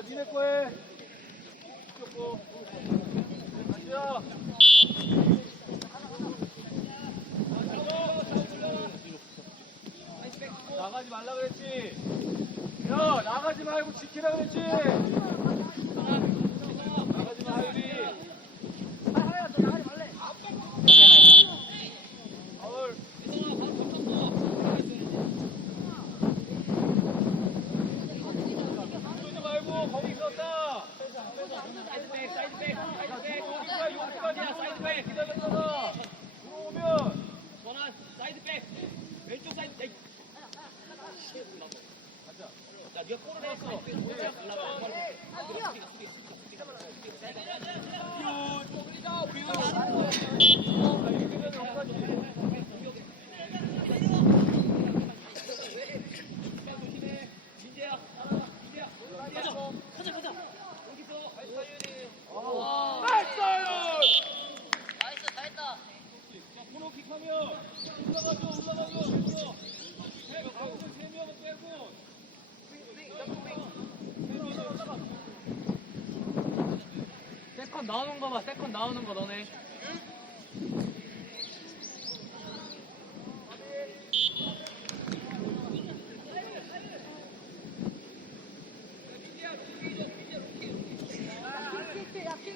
야, 니네 거에. 고 가자. 나가지 말라 그랬지. 야, 나가지 말고 지키라 그랬지 마, 하율이. 하울. 그러지 말고 거기 있었다. 사이드백, 사이드백, 사이드백. 여기가 여기까지 사이드백 기다렸잖아. 들어오면 전환 사이드백 왼쪽 사이드 에이. 자 네가 골을 넣었어 골을 올라가 민재야 민재야 가자 가자 가자 여기서 자 코너킥하면 올라가죠 올라가죠 여기서 세 가운데 세 명은 빼고 세컨 나오는 거 봐, 세컨 나오는 거 너네.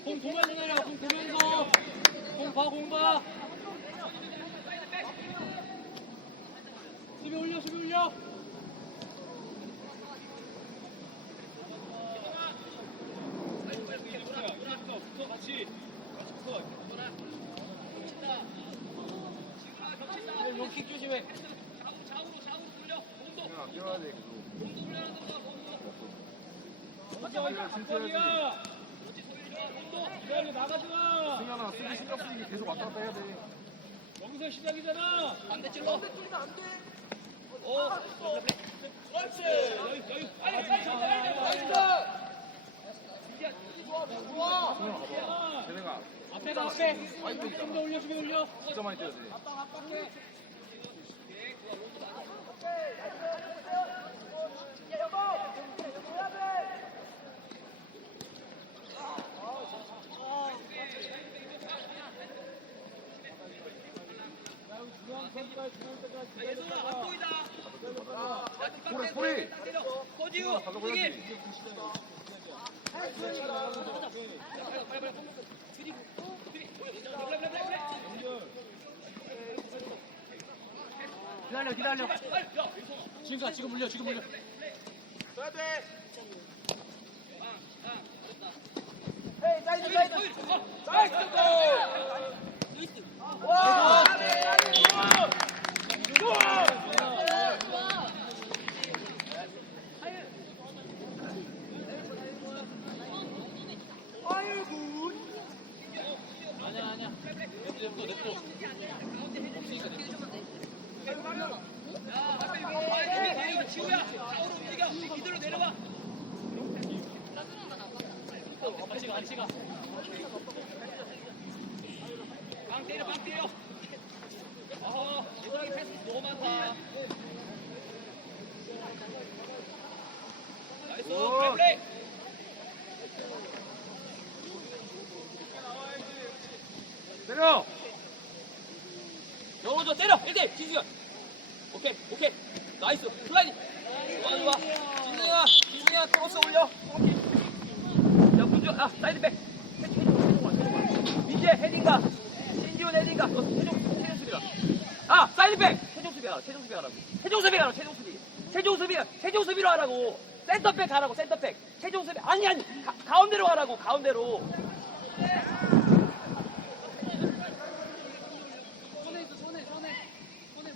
공 보면서 내려, 공 보면서. 공 봐, 공 봐. 수비 올려, 수비 올려. 같이. 롱킥 조심해. 뛰어야 돼. 진짜 진짜야. 기다려 나가지 마. 승현아 수비 신경 쓰이게 계속 왔다 갔다 해야 돼. 여기서 시작이잖아. 반대 찔러 오 그렇지 여기 여기 빨리 빨리 빨리 쟤네가 앞에 가, 앞에. 좀더 올려, 수비 올려. 진짜 많이 뛰어야 돼. 소리 소리. 꼬지우 꼬지 보여야지. 기다려, 기다려. 지금 가, 지금 올려, 지금 올려. 아니야, 아니야. 냅둬, 냅둬. 없으니까 냅둬. 지우야 좌우로 움직여 이대로 내려가 같이 가, 같이 가. 방 때려 방 때려 아 예선하게 패스 너무 많다 나이스 플레이 내려. 열어줘 때려 1대1 진수현 오케이 오케이 나이스 플라이 좋아 좋아 진승아 진승아 크로스 올려 야 문주 아 사이드백 헤딩 헤딩 헤딩 와 헤딩 와 민재 헤딩가 수비라 아 사이드백 최종 수비 하라 최종 수비 하라고 최종 수비 하라 최종 수비 최종 수비 최종 수비로 하라고 센터백 하라고 센터백 최종 수비 아니 아니 가, 가운데로 하라고 가운데로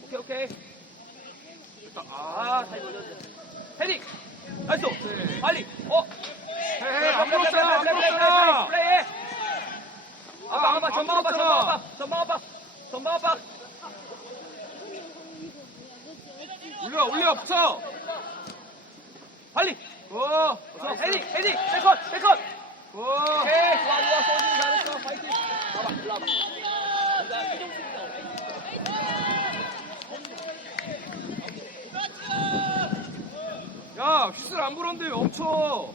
오케이 오케이 아, 잘 걸렸네. 헤딩! 나이스! 빨리! 어? 헤헤 안 불었어요. 안 불었어요. 플레이 해! 아빠, 전방 아빠, 전방. 아빠, 전방 아빠, 전방 아빠. 올려 올려 붙어. 빨리! 어. 자, 헤딩, 헤딩! 세컨, 세컨! 어. 오케이, 좋아, 좋아, 소진이 잘했어. 파이팅! 봐봐, 일로 와봐. 야 휘슬 안 불었는데 왜 멈춰.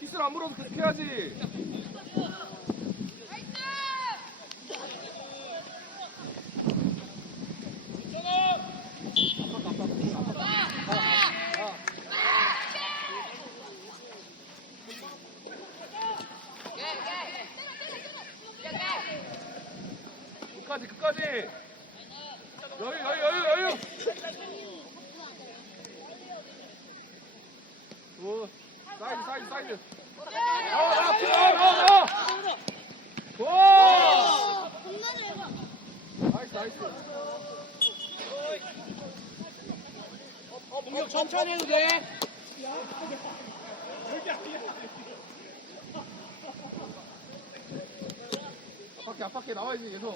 미스를 안 물어도 계속 해야지 끝까지. 여유 여유 여유 여유. 굿. 사이드 사이드 사이드. 나와 나와 나와 나와 나와. 굿. 나이스. 공격 천천히 해도 돼. 앞바퀴 앞바퀴 나와야지 계속.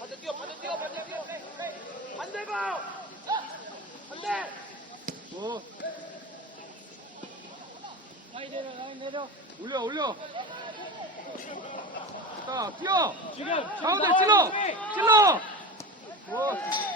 반대 뛰어 반대 뛰어 반대 뛰어 반대 가 반대 굿. 라인 내려, 라인 내려. 올려 올려. 자 뛰어. 지금, 가운데 찔러. 찔러. 굿.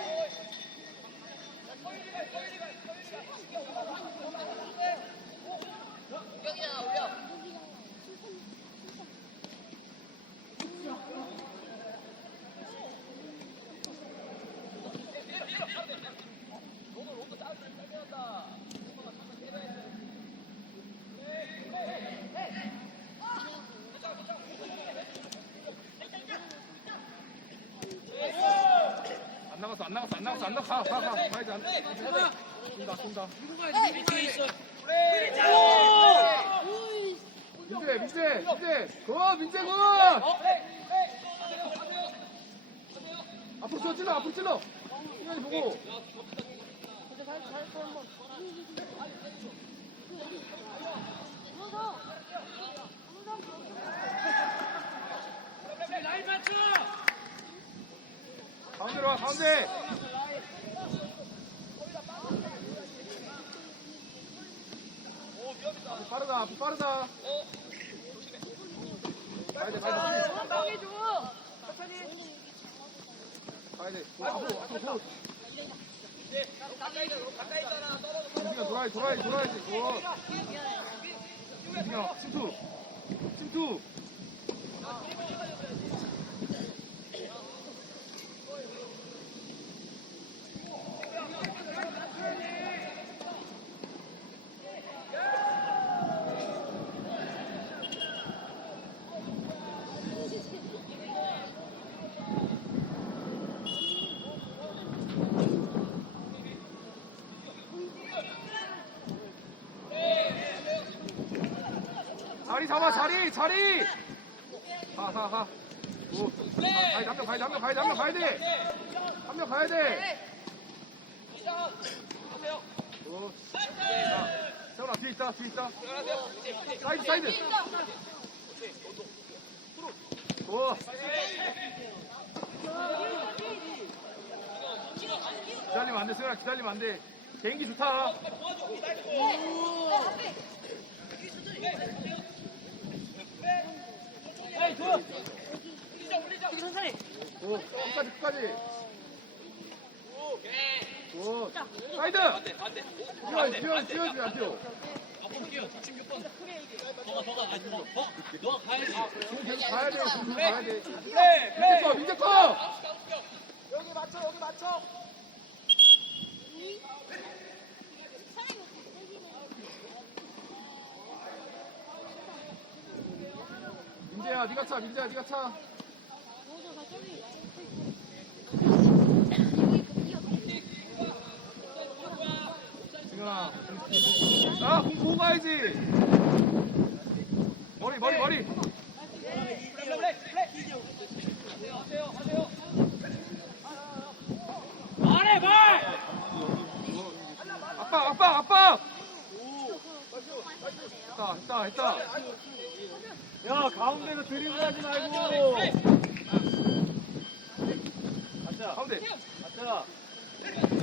안 나갔어 안 나갔어 안 나갔어 안 나 가 가 가. 가 가야지 안 쏜다 쏜다. 밑에 있어. 민재 민재 민재. 굿 민재 굿. 앞으로 쳐 찔러 앞으로 찔러. 승현이 보고. 가운데로 와 가운데 앞으로 빠르다. 앞으로 빠르다 가야 돼. 가야 돼. 가야 돼 앞으로 앞으로 서 민지가 돌아야지 돌아야지 돌아야지. 굿 민지가 침투. 침투 잡아 자리 자리. 가가가 오. 가야 돼, 한명 가야 돼한명 가야 돼한명 가야 돼한 명 가야 돼. 오. 자, 세훈아 뒤에 있다 뒤에 있다. 사이드 사이드. 오. 기다리면 안돼 세훈아. 기다리면 안돼. 개인기 좋다 에이, 두. 오 끝까지 끝까지. 오 사이드! 반대 반대. 뛰어 뛰어 뛰어 앞으로 뛰어. 16번. 너가, 너가, 아니, 너, 너. 너가 가야지. 지금 계속 가야 돼 지금 가야 돼. 플레이 민재 거 민재 거 여기 맞춰 여기 맞춰 민재야 네가 차 민재야 네가 차. 승현아 아 공 보고 가야지. 머리 머리 머리. 말해, 말! 압박 압박 압박 했다 했다 했다 야, 가운데로 드리블 하지 말고. 가자. 가운데 가자.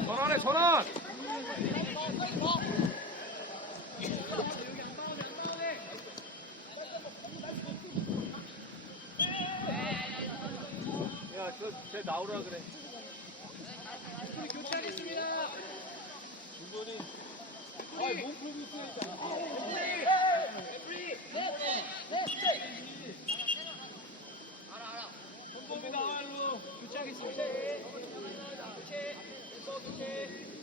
전환해 전환 야, 저, 쟤 나오라 그래. 아이, 몸 풀고 있어야지. 나와 일로 교체하겠습니다. 교체, 교체, 교체.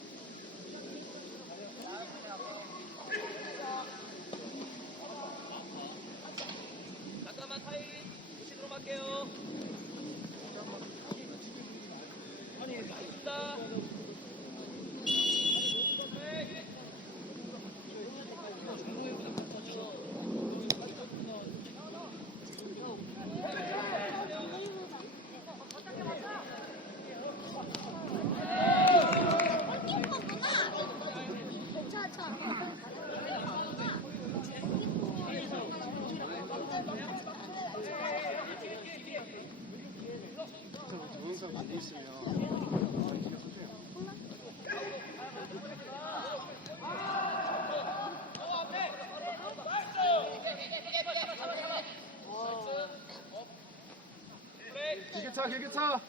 차 길게 차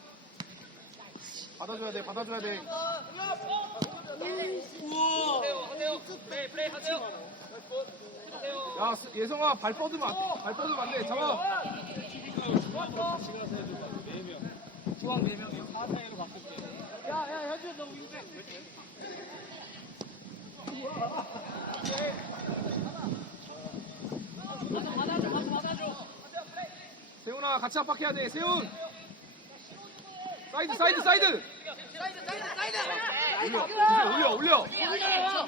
받아줘야 돼 받아줘야 돼. 야, 스- 예성아, 발 뻗으면 안 돼. 발 뻗으면 안 돼. 잡아. 중앙 4명이요. 4사이로 바꿀게. 야, 야, 현준 너 윙백. 받아, 받아줘, 받아, 받아줘. 세훈아, 같이 압박해야 돼. 세훈. 사이드, 사이드, 사이드. 올려, 이제 올려, 올려. 올려.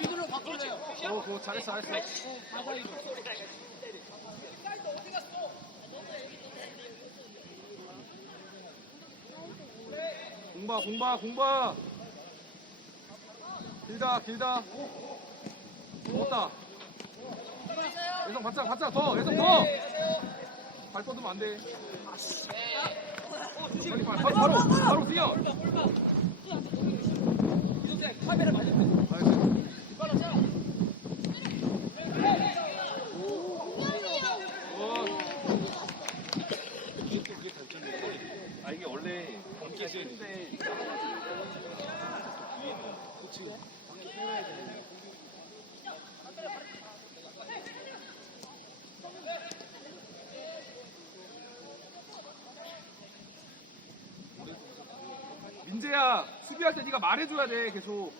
어, 그거 잘했어, 잘했어. 공봐, 공봐, 공봐. 길다, 길다. 먹었다. 예성 받자, 받자, 더, 예성 더. 발 뻗으면 안 돼. 바로, 바로, 뛰어. 카메라 이게 원래 경기 수인데 민재야 수비할 때 네가 말해줘야 돼 계속.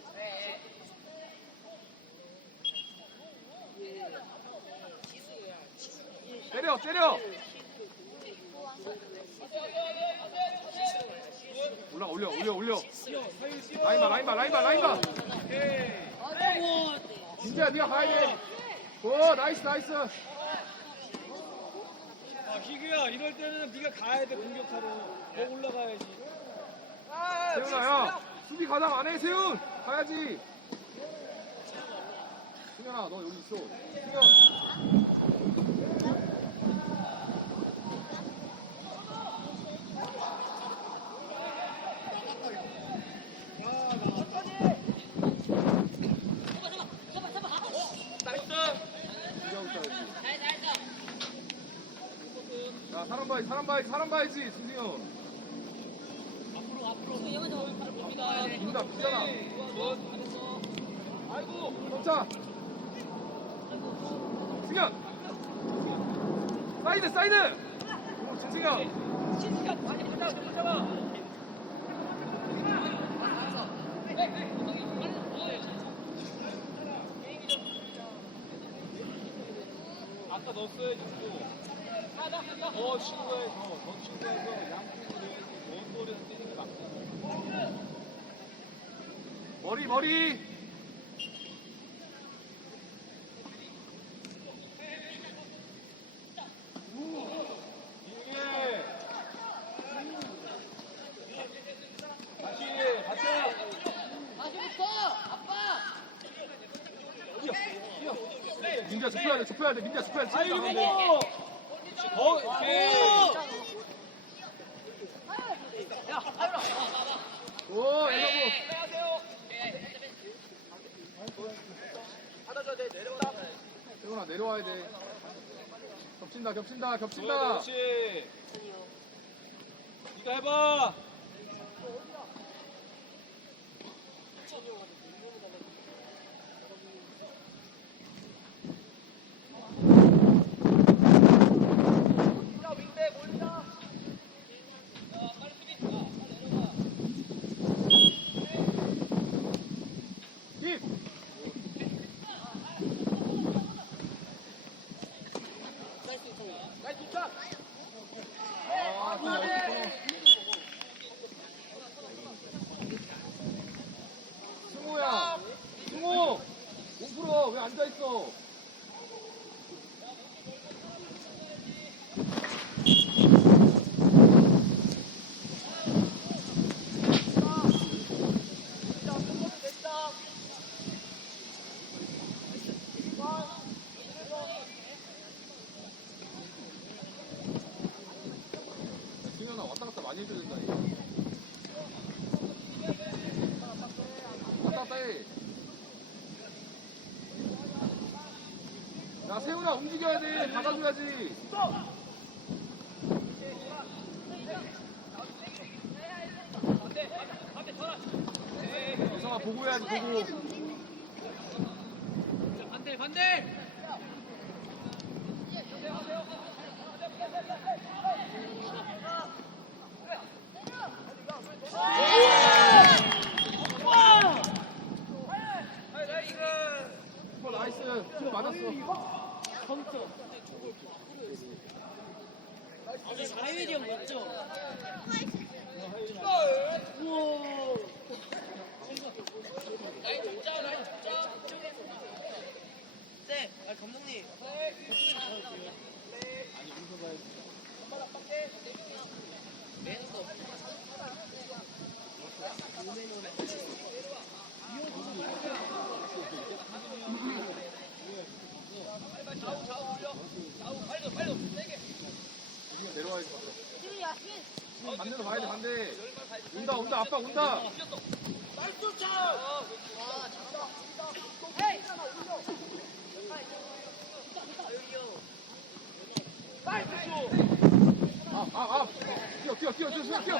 때려 때려. 올라 올려 올려 올려. 라인 봐 라인 봐 라인 봐 라인 봐 민재야 네가 가야 돼오 나이스 나이스. 아 희규야 이럴 때는 네가 가야 돼 공격하러. 너 올라가야지 세훈아 야 수비 가담 안해 세훈. 가야지. 승현아 너 여기 있어. 승현. 자 사람 봐야지 사람 봐야지 사람 봐야지 승현 빈다 빈잖아 아이고 멈자 승현 사이드 사이드 오, 진승현 아까 넣었어야지 더 친구해서 더 친구해서 양쪽으로 먼 거리에서 뛰는 게 맞고 머리 머리 이게 다시 다시 다시부터 아빠. 민지야 좁혀야 돼 좁혀야 돼 민지야 좁혀야 돼 진짜 아이고 안 돼. 더 오케이 오 애서부 받아줘야 돼. 내려온다. 세훈아 내려와야 돼. 겹친다 겹친다 겹친다. 그렇지. 네가 해봐 윙백 올리자. 힙 나이스 도착. 아, 아, 또 어디 승호야, 승호, 몸 풀어. 왜 앉아 있어? 승현아 왔다 갔다 많이 해줘야 된다. 이거. 왔다 갔다 해. 야 세훈아 움직여야 돼. 받아줘야지. 영상아 보고 해야지 보고. 반대 반대 슈퍼 나이스. 슈퍼 맞았어. 하이웨이 형 맞죠? 네, 아 감독님. 내려와야지. 반대로 봐야 돼 반대. 온다 온다 아빠 온다. 아, 아, 아. 뛰어, 뛰어, 뛰어, 뛰어, 뛰어.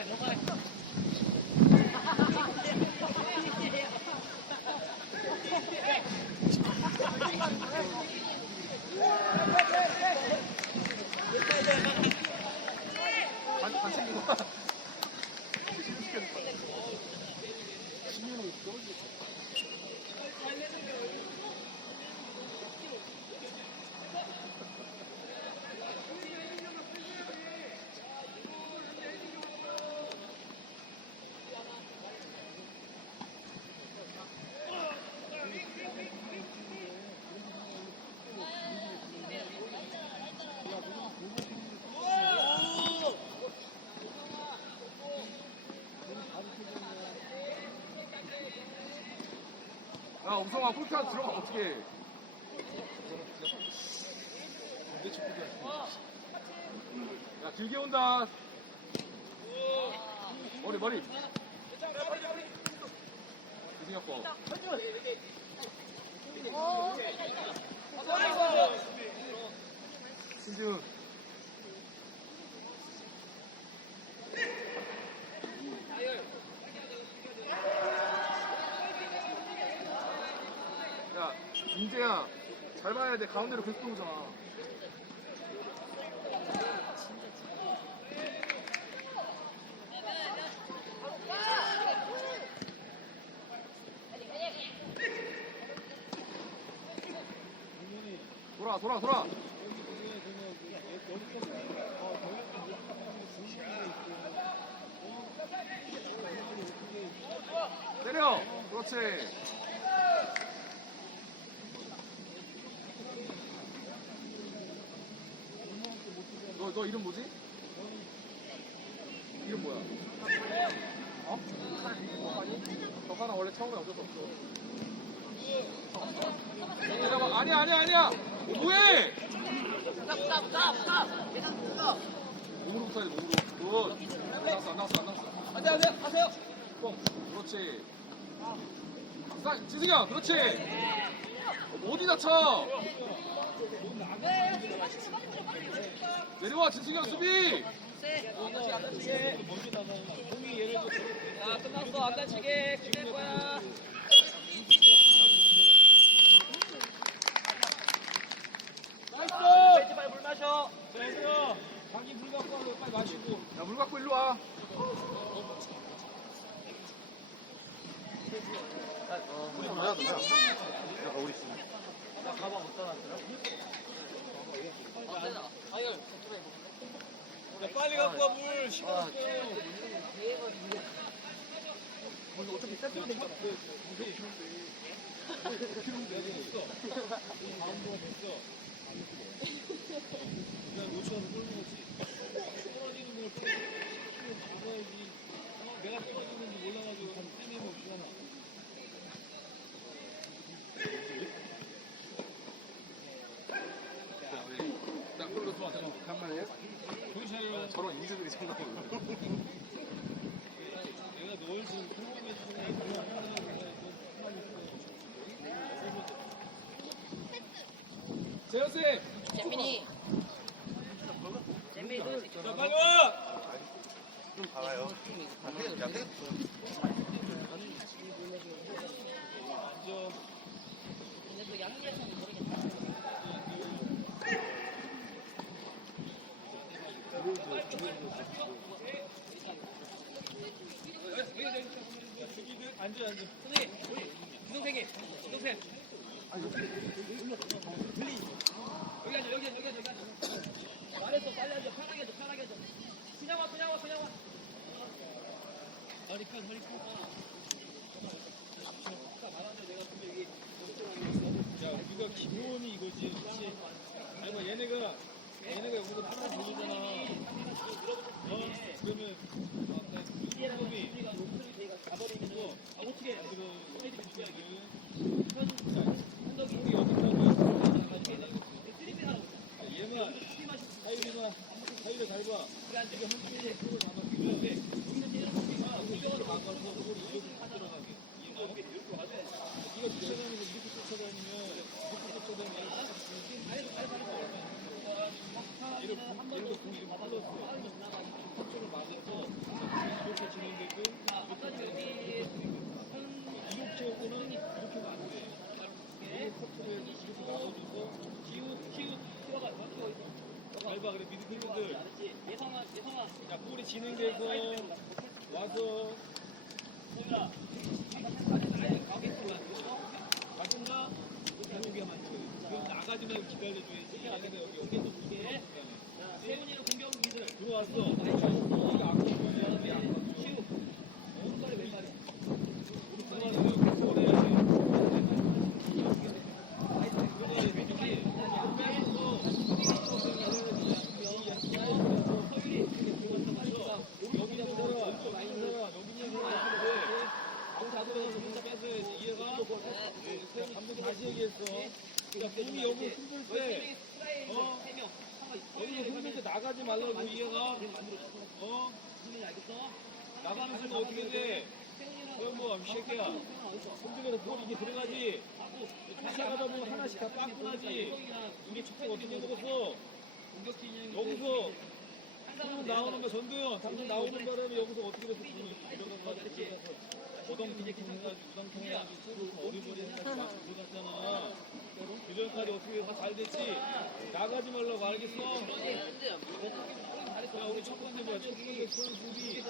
반, 반 챙기고 와. 야, 엄성아, 꿀카 들어가, 어떻게 야, 길게 온다. 머리, 머리. 이승엽 거. 신준. 야, 민재야, 잘 봐야 돼. 가운데로 계속 들어오잖아. 돌아, 돌아, 돌아. 때려. 그렇지. 너, 너 이름 뭐지? 이름 뭐야? 어? 저 하나 원래 처음에 어쩔 수 없어. 잠깐만, 아니야, 아니야, 아니야! 어, 뭐해! 몸으로 붙어야 돼, 몸으로. 굿. 안 나왔어, 안 나왔어, 안 나왔어. 안 돼, 안 돼, 하세요. 뻥. 그렇지. 자, 지승아, 그렇지. 어디 다쳐? 내려와, 지승이 형 수비. 자, 끝났어. 안 다치게. 끝낼 거야. 나이스! 빨리 물 마셔. 됐어. 자기 물 갖고 와서 빨리 마시고. 야, 물 갖고 일로 와. 아, 갖고 와, 물. 시간 없어. 어차피 세트로 된 거. 그냥 놓쳐서 골 먹었지. 떨어지는 걸 먹어야지. 어, 내가 떨어지는지 몰라가지고 한 세네 명 시간 나 그걸로 좋아. 간만에 정신차려. 저런 인재들이 장난 널 지금 프로그램에 재현씨! 재민이. 자, 빨리 와! 앉아, 앉아. 선생님, 기동생이, 기동생. 여기 앉아, 여기 앉아, 여기 앉아, 여기 앉아. 말했어, 빨리 앉아, 편하게 앉아, 편하게 앉아. 그냥 와, 그냥 와, 그냥 와. 허리 펴, 허리 펴. 야, 우리가 기본이 이거지, 그렇지? 아니, 뭐 얘네가, 얘네가 여기서 하나 돌리잖아. 어? 그러면, 아까 아? 그, 우리 잘 봐. 지금 한 팀에 그걸 잡아. 그런데, 여기가 우리가 나가서 그걸 이렇게 들어가게. 얘가 이렇게 가서, 이거 쫓아다니면 이렇게 쫓아다니면, 이렇게 쫓아다니면, 이렇게, 이렇게 공 이렇게 흘렀어. 한쪽을 맞아서, 이렇게 진행되고, 이렇게 오고는 이렇게 하면 안 돼. 이걸 커트를 해서 이렇게 나눠줘서, 키우, 키우, 들어가, 잘 봐, 그래, 미드필더들. 예성아, 예성아. 야, 볼이 진행돼서, 와서, 돼. 그럼 나가지 말고 기다려줘야지. 세훈이는 공격 미들. 들어왔어. 우리가 아까 보여줬는데 안 봤어. 키우. 오른발이 왼발이. 들어가서 여기 볼해야지. 여기 있는 사람, 여기 있는 사람, 여기 있는 사람 했는데 아무 다 들어가서 혼자 뺏어야지. 이해가? 네, 감독 다시 얘기했어. 야, 공이 여기 흔들 때, 어? 여기서 흔들 때 나가지 말라고 이해가? 어? 나가는 순간 어떻게 돼? 그럼 뭐, 이 새끼야. 흔들려서 볼 이게 들어가지. 다시 나가다 보면 하나씩 다 빠꾸나지. 우리 축구 어떻게 되겠어? 여기서 그러면 나오는 거 전도연 당신 나오는 바람에 여기서 어떻게 돼서 들어간 거 같아 어덩통통 해가지고 우당통 해가지고 어리버리 해가지고 막 들어갔잖아 그전까지 어떻게 다잘 됐지 나가지 말라고 알겠어? 야 우리 첫 번째 뭐야 첫 번째 선수들이